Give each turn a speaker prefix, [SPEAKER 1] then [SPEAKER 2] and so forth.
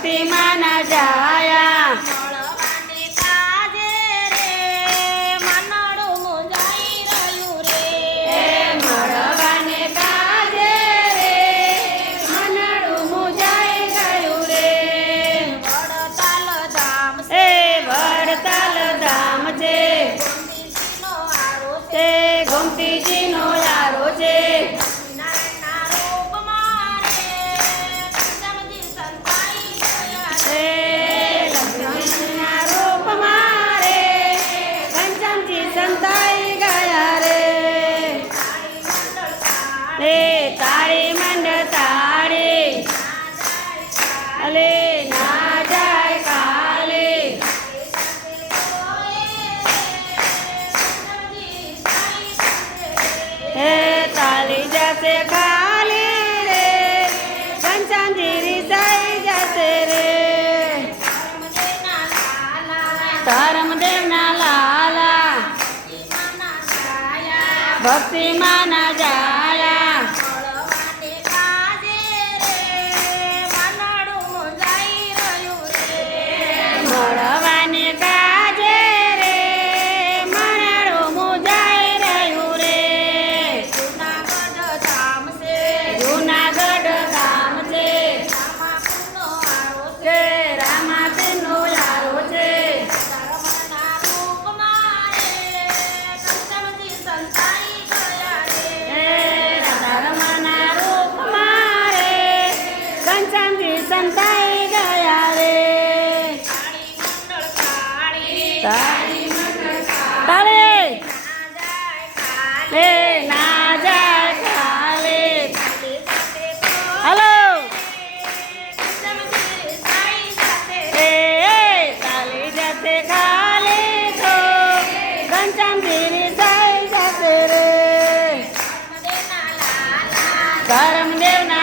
[SPEAKER 1] ભક્તિમાં ન જાયા. જશે ખાલી રે ઘનશ્યામજીની થઈ જશે રે ધર્મદેવના લાલા ભક્તિમાના જા করলেন তাই দয়ালে তারে না যায় কালে হ্যালো। কালি যাতে কালে না